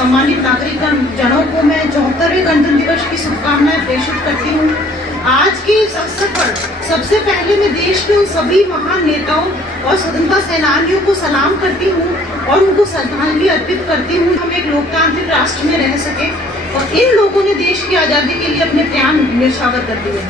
सम्मानित नागरिक जनों को मैं 74वें गणतंत्र दिवस की शुभकामनाएं प्रेषित करती हूँ। आज के इस अवसर पर सबसे पहले मैं देश के उन सभी महान नेताओं और स्वतंत्रता सेनानियों को सलाम करती हूँ और उनको श्रद्धांजलि अर्पित करती हूँ। हम एक लोकतांत्रिक राष्ट्र में रह सके और इन लोगों ने देश की आज़ादी के लिए अपने प्राण न्यौछावर कर दिए।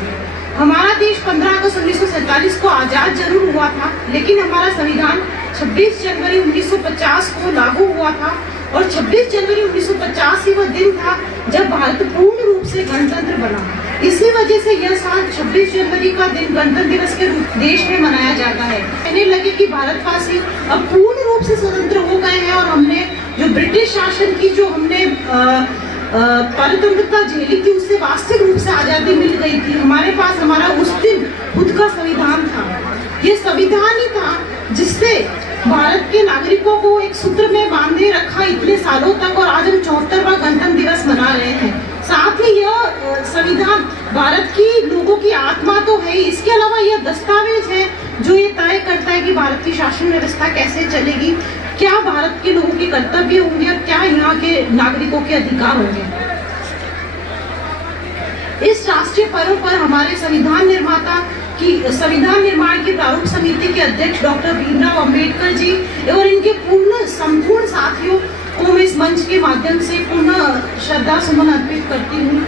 हमारा देश 15 अगस्त 1947 को आज़ाद जरूर हुआ था, लेकिन हमारा संविधान 26 जनवरी 1950 को लागू हुआ था और 26 जनवरी 1950 ही वह दिन था जब भारत पूर्ण रूप से गणतंत्र बना। इसी वजह से यह साल 26 जनवरी का दिन गणतंत्र दिवस के रूप देश में मनाया जाता है। कहने लगे कि भारतवासी अब पूर्ण रूप से स्वतंत्र हो गए हैं और हमने जो ब्रिटिश शासन की जो हमने परतंत्रता झेली थी उससे वास्तविक रूप से आजादी मिल गई थी। हमारे पास हमारा उस दिन खुद का संविधान था। ये संविधान ही था जिससे भारत के नागरिकों को एक सूत्र में बांधे रखा इतने सालों तक और आज हम 74वां गणतंत्र दिवस मना रहे हैं। साथ ही यह संविधान भारत की लोगों की आत्मा तो है, इसके अलावा यह दस्तावेज है जो ये तय करता है कि भारत की शासन व्यवस्था कैसे चलेगी, क्या भारत के लोगों के कर्तव्य होंगे और क्या यहाँ के नागरिकों के अधिकार होंगे। इस राष्ट्रीय पर्व पर हमारे संविधान निर्माण की प्रारूप समिति के अध्यक्ष डॉक्टर भीमराव अंबेडकर जी और इनके संपूर्ण साथियों को मैं इस मंच के माध्यम से पुनः श्रद्धा सुमन अर्पित करती हूँ।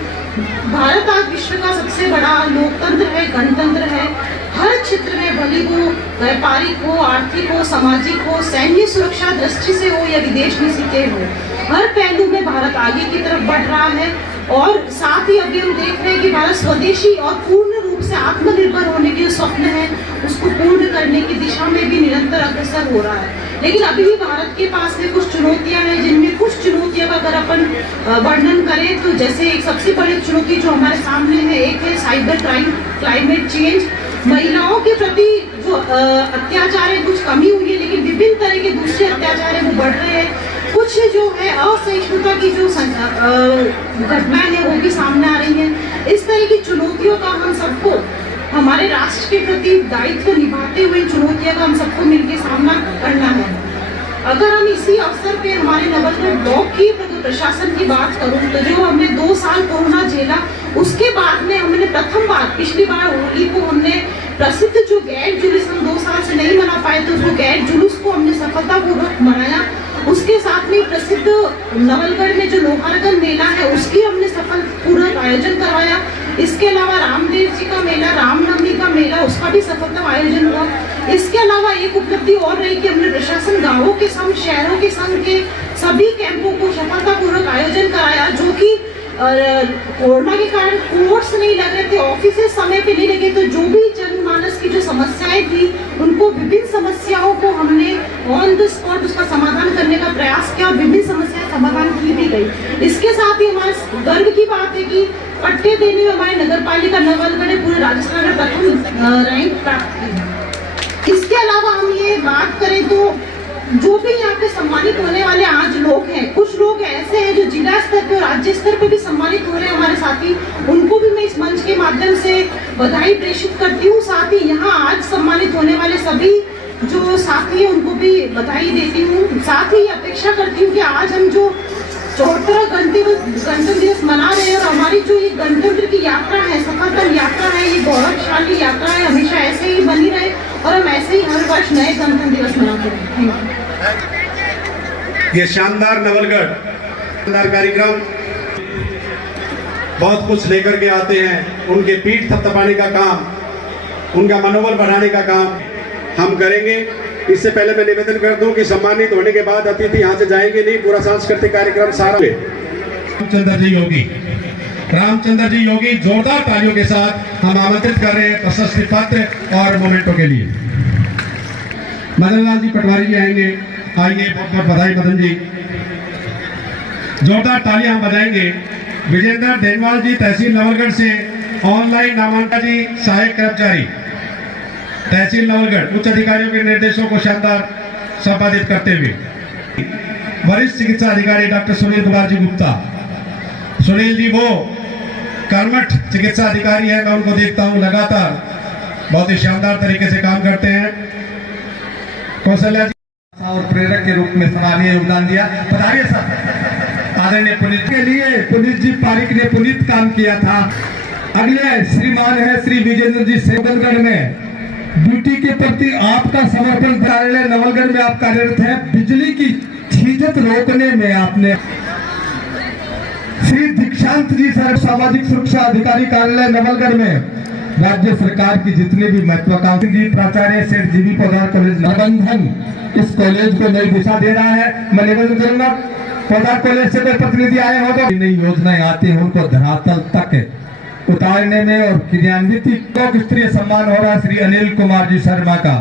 भारत आज विश्व का सबसे बड़ा लोकतंत्र है, गणतंत्र है। हर क्षेत्र में भले वो व्यापारिक हो, आर्थिक हो, सामाजिक हो, सैन्य सुरक्षा दृष्टि से हो या विदेश नीति के हो, हर पहलू में भारत आगे की तरफ बढ़ रहा है। और साथ ही अभी हम देख रहे हैं कि भारत स्वदेशी और पूर्ण रूप से आत्मनिर्भर होने के जो स्वप्न है उसको पूर्ण करने की दिशा में भी निरंतर अग्रसर हो रहा है। लेकिन अभी भी भारत के पास में कुछ चुनौतियां हैं, जिनमें कुछ चुनौतियों का अगर अपन वर्णन करें तो जैसे एक सबसे बड़ी चुनौती जो हमारे सामने है, एक है साइबर क्राइम, क्लाइमेट चेंज। महिलाओं के प्रति जो अत्याचार है कुछ कमी हुई है, लेकिन विभिन्न तरह के दूसरे अत्याचार है वो बढ़ रहे हैं। कुछ जो है असहिष्णुता की जो घटनाएं है वो भी सामने आ रही हैं। इस तरह की चुनौतियों का हम सबको हमारे राष्ट्र के प्रति दायित्व निभाते हुए चुनौतियों का हम सबको मिलकर सामना करना है। अगर हम इसी अवसर पे हमारे नवलगढ़ ब्लॉक की प्रशासन की बात करूं तो जो हमने 2 साल कोरोना झेला, उसके बाद में हमने प्रथम बार पिछली बार होली को हमने प्रसिद्ध जो गैर जुलूस हम 2 साल से नहीं मना पाए तो उसको गैर जुलूस को हमने सफलतापूर्वक मनाया। उसके साथ में प्रसिद्ध नवलगढ़ में जो लोहारगढ़ मेला है उसकी हमने सफलपूर्वक आयोजन करवाया। इसके अलावा रामदेव जी का मेला, रामनवमी का मेला, उसका भी सफलता आयोजन हुआ। इसके अलावा एक उपलब्धि और रही कि हमने प्रशासन गांवों के संग, शहरों के संग के सभी कैंपों को सफलतापूर्वक आयोजन कराया, जो कि कोरोना के कारण कोर्ट्स नहीं लग रहे थे, ऑफिस समय पे नहीं लगे, तो जो भी जनमानस की जो समस्याएं थी उनको विभिन्न समस्याओं को हमने ऑन द स्पॉट उसका समाधान करने का प्रयास किया और विभिन्न समस्याएं समाधान की भी गई। इसके साथ ही हमारे गर्व की बात है कि पट्टे देने में हमारे नगर पालिका नवलगढ़ ने पूरे राजस्थान में प्रथम रैंक प्राप्त की। इसके अलावा हम ये बात करें तो जो भी यहाँ पे सम्मानित होने वाले आज लोग हैं, कुछ लोग ऐसे हैं जो जिला स्तर पे और राज्य स्तर पे भी सम्मानित हो रहे हैं हमारे साथी, उनको भी मैं इस मंच के माध्यम से बधाई प्रेषित करती हूँ। साथ ही यहाँ आज सम्मानित होने वाले सभी जो साथी हैं उनको भी बधाई देती हूँ। साथ ही अपेक्षा करती हूँ कि आज हम जो 74वां गणतंत्र दिवस मना रहे हैं और हमारी जो ये गणतंत्र की यात्रा है, सफलतम यात्रा है, ये गौरवशाली यात्रा है, हमेशा ऐसे ही बनी रहे और हम ऐसे ही हर वर्ष नए गणतंत्र दिवस मनाते रहें। ये शानदार नवलगढ़ शानदार कार्यक्रम बहुत कुछ लेकर के आते हैं। उनके पीठ थपथपाने का काम, उनका मनोबल बढ़ाने का काम हम करेंगे। इससे पहले मैं निवेदन कर दूं कि सम्मानित होने के बाद अतिथि यहाँ से जाएंगे नहीं, पूरा सांस्कृतिक कार्यक्रम सारा रामचंद्र जी योगी जोरदार तालियों के साथ हम आमंत्रित कर रहे हैं प्रशस्ति पत्र और मोमेंटो के लिए। मदन लाल जी पटवारी जी आएंगे, आइए, बहुत बहुत बधाई मदन जी। जोरदार तालियां हम बजाएंगे। विजेंद्र देनवाल जी तहसील नवलगढ़ से ऑनलाइन नामांकन जी, सहायक कर्मचारी तहसील नवलगढ़, उच्च अधिकारियों के निर्देशों को शानदार संपादित करते हुए वरिष्ठ चिकित्सा अधिकारी डॉक्टर सुनील कुमार जी गुप्ता। सुनील जी वो कर्मठ चिकित्सा अधिकारी है, मैं उनको देखता हूँ लगातार बहुत ही शानदार तरीके से काम करते हैं। कौशल्या जी और प्रेरक के रूप में सराहनीय योगदान दिया। पधारिए सर, आदरणीय पुनीत के लिए पुनीत जी पारिक ने पुनीत काम किया था। अगले श्रीमान है श्री विजेंद्र जी सेवनगढ़ में ड्यूटी के प्रति आपका समर्पण कार्यालय नवलगढ़ में आप कार्यरत है। बिजली की छीजत रोकने में आपने श्री दीक्षांत जी सर सामाजिक सुरक्षा अधिकारी कार्यालय नवलगढ़ में राज्य सरकार की जितने भी महत्वाकांक्षी प्राचार्य सेठ जीवी पौधार कॉलेज प्रबंधन इस कॉलेज को नई दिशा दे रहा है। मैं निवेदन करूंगा पौधार कॉलेज से कोई प्रतिनिधि आए हो तो नई योजनाएं आती है उनको धरातल तक उतारने में और क्रियान्वित स्तरीय सम्मान हो रहा है श्री अनिल कुमार जी शर्मा का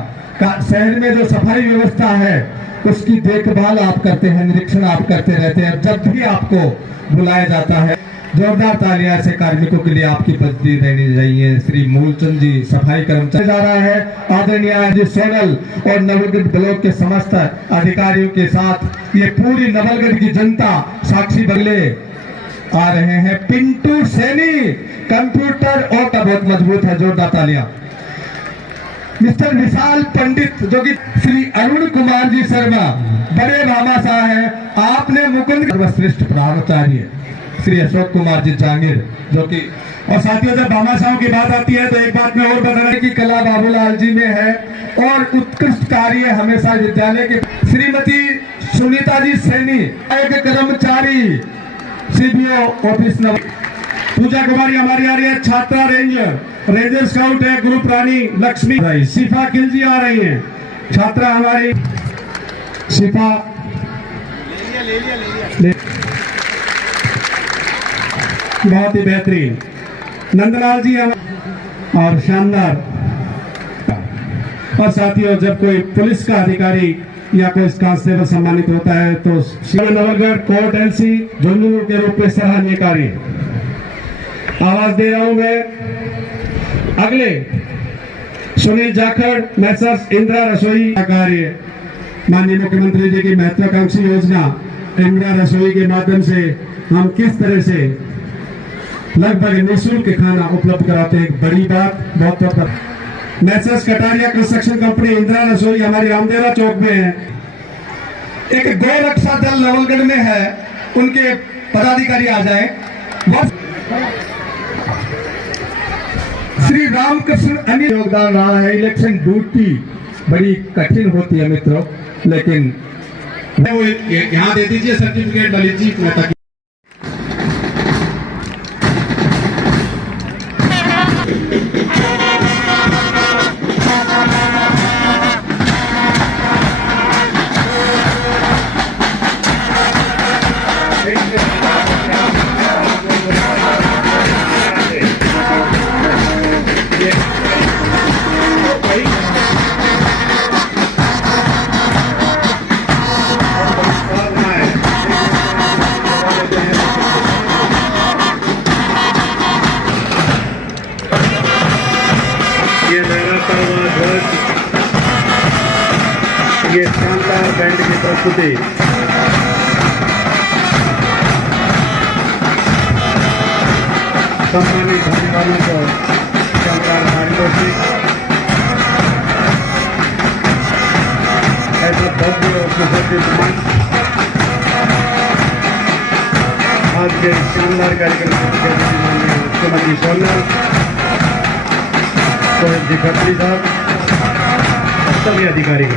शहर में जो सफाई व्यवस्था है उसकी देखभाल आप करते हैं, निरीक्षण आप करते रहते हैं। जब भी आपको बुलाया जाता है जोरदार तालियां ऐसे कार्मिकों के लिए आपकी बजती रहनी चाहिए। श्री मूलचंद जी सफाई कर्मचारी जा रहा है। आदरणीय जी सोनल और नवलगढ़ ब्लॉक के समस्त अधिकारियों के साथ ये पूरी नवलगढ़ की जनता साक्षी बगले आ रहे हैं। पिंटू सैनी कंप्यूटर और बहुत मजबूत है, जोरदार तालियां। मिस्टर विशाल पंडित जो कि श्री अरुण कुमार जी शर्मा बड़े भामाशाह है। आपने मुकुंद सर्वश्रेष्ठ प्राचार्य श्री अशोक कुमार जी जांगीर जो कि और साथियों जब भामाशाहों की बात आती है तो एक बात में और बताने की कला बाबूलाल जी में है और उत्कृष्ट कार्य हमेशा विद्यालय के श्रीमती सुनीता जी सैनी एक कर्मचारी सीबीओ ऑफिस नव पूजा कुमारी हमारी आ रही है, छात्रा रेंजर स्काउट है ग्रुप रानी लक्ष्मी। शिफा खिलजी आ रही हैं, छात्रा हमारी शिफा बहुत ही बेहतरीन। नंदलाल जी और शानदार। और साथियों जब कोई पुलिस का अधिकारी या कोई कांस्टेबल सम्मानित होता है तो नवलगढ़ कोर्ट एलसी झुंझुनू के रूप में सराहनीय कार्य। आवाज दे रहा हूं मैं अगले सुनील जाखड़ मैसर्स इंदिरा रसोई कार्य। माननीय मुख्यमंत्री जी की महत्वाकांक्षी योजना इंदिरा रसोई के माध्यम से हम किस तरह से लगभग निःशुल्क खाना उपलब्ध कराते हैं, एक बड़ी बात। बहुत बहुत Messrs Kataria construction company Indira रसोई हमारी रामदेवरा चौक में है। एक गौ रक्षा दल नवलगढ़ में है, उनके पदाधिकारी आ जाए। श्री रामकृष्ण अनिल योगदान रहा है। इलेक्शन ड्यूटी बड़ी कठिन होती है मित्रों, लेकिन वो यहाँ दे दीजिए सर्टिफिकेट ललित जी मेहता की। ये शानदार बैंड की प्रस्तुति सम्मानित होने वालों को शानदार पारितोषिक ऐसा भव्य और सुसज्जित मंच आज के शानदार कार्यक्रम श्रीमती सोनल सोहेब जी खत्री साहब सभी अधिकारी